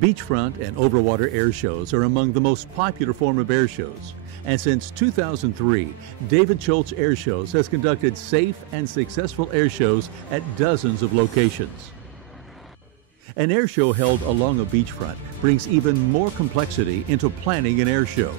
Beachfront and overwater air shows are among the most popular form of air shows. And since 2003, David Schultz Airshows has conducted safe and successful air shows at dozens of locations. An air show held along a beachfront brings even more complexity into planning an air show.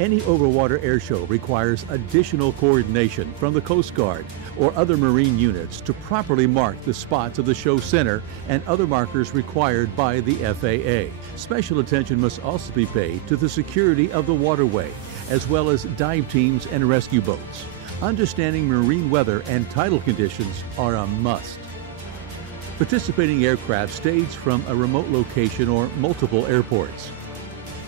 Any overwater air show requires additional coordination from the Coast Guard or other marine units to properly mark the spots of the show center and other markers required by the FAA. Special attention must also be paid to the security of the waterway, as well as dive teams and rescue boats. Understanding marine weather and tidal conditions are a must. Participating aircraft stage from a remote location or multiple airports.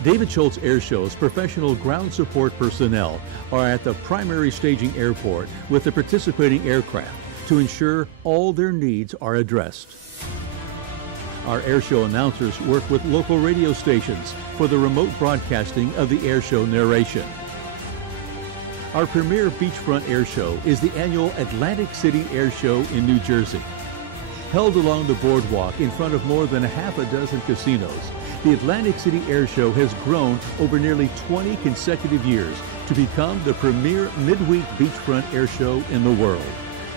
David Schultz Airshows professional ground support personnel are at the primary staging airport with the participating aircraft to ensure all their needs are addressed. Our airshow announcers work with local radio stations for the remote broadcasting of the airshow narration. Our premier beachfront airshow is the annual Atlantic City Air Show in New Jersey. Held along the boardwalk in front of more than half a dozen casinos, the Atlantic City Air Show has grown over nearly 20 consecutive years to become the premier midweek beachfront air show in the world.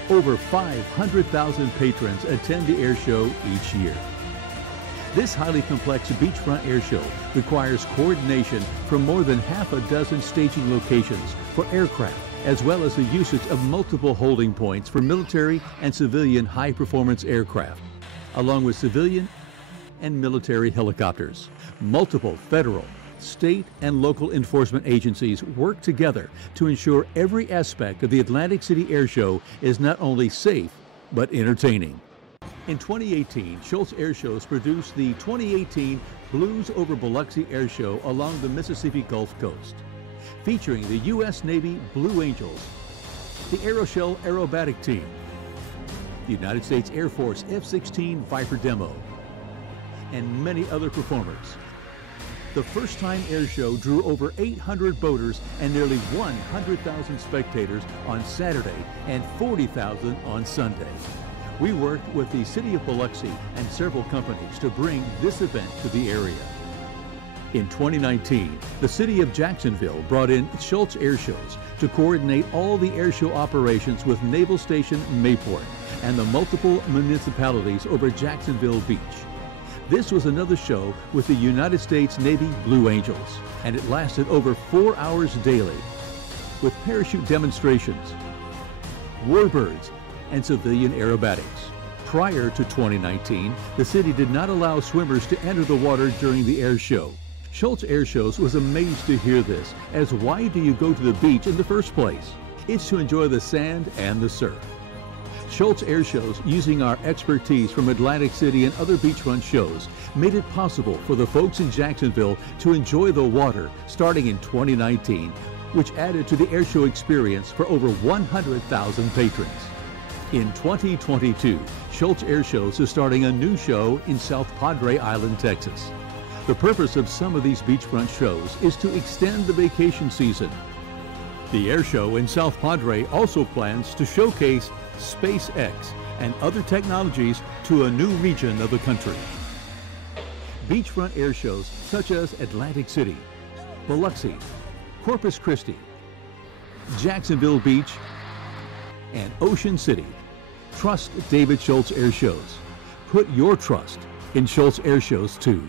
Over 500,000 patrons attend the air show each year. This highly complex beachfront air show requires coordination from more than half a dozen staging locations for aircraft, as well as the usage of multiple holding points for military and civilian high-performance aircraft, along with civilian and military helicopters. Multiple federal, state, and local enforcement agencies work together to ensure every aspect of the Atlantic City Air Show is not only safe, but entertaining. In 2018, Schultz Airshows produced the 2018 Blues over Biloxi Air Show along the Mississippi Gulf Coast, featuring the U.S. Navy Blue Angels, the Aeroshell Aerobatic Team, the United States Air Force F-16 Viper Demo, and many other performers. The first-time air show drew over 800 boaters and nearly 100,000 spectators on Saturday and 40,000 on Sunday. We worked with the City of Biloxi and several companies to bring this event to the area. In 2019, the City of Jacksonville brought in Schultz Airshows to coordinate all the airshow operations with Naval Station Mayport and the multiple municipalities over Jacksonville Beach. This was another show with the United States Navy Blue Angels, and it lasted over 4 hours daily, with parachute demonstrations, warbirds, and civilian aerobatics. Prior to 2019, the city did not allow swimmers to enter the water during the air show. Schultz Airshows was amazed to hear this, as why do you go to the beach in the first place? It's to enjoy the sand and the surf. Schultz Airshows, using our expertise from Atlantic City and other beachfront shows, made it possible for the folks in Jacksonville to enjoy the water starting in 2019, which added to the airshow experience for over 100,000 patrons. In 2022, Schultz Airshows is starting a new show in South Padre Island, Texas. The purpose of some of these beachfront shows is to extend the vacation season. The air show in South Padre also plans to showcase SpaceX and other technologies to a new region of the country. Beachfront air shows such as Atlantic City, Biloxi, Corpus Christi, Jacksonville Beach, and Ocean City. Trust David Schultz Airshows. Put your trust in Schultz Airshows too.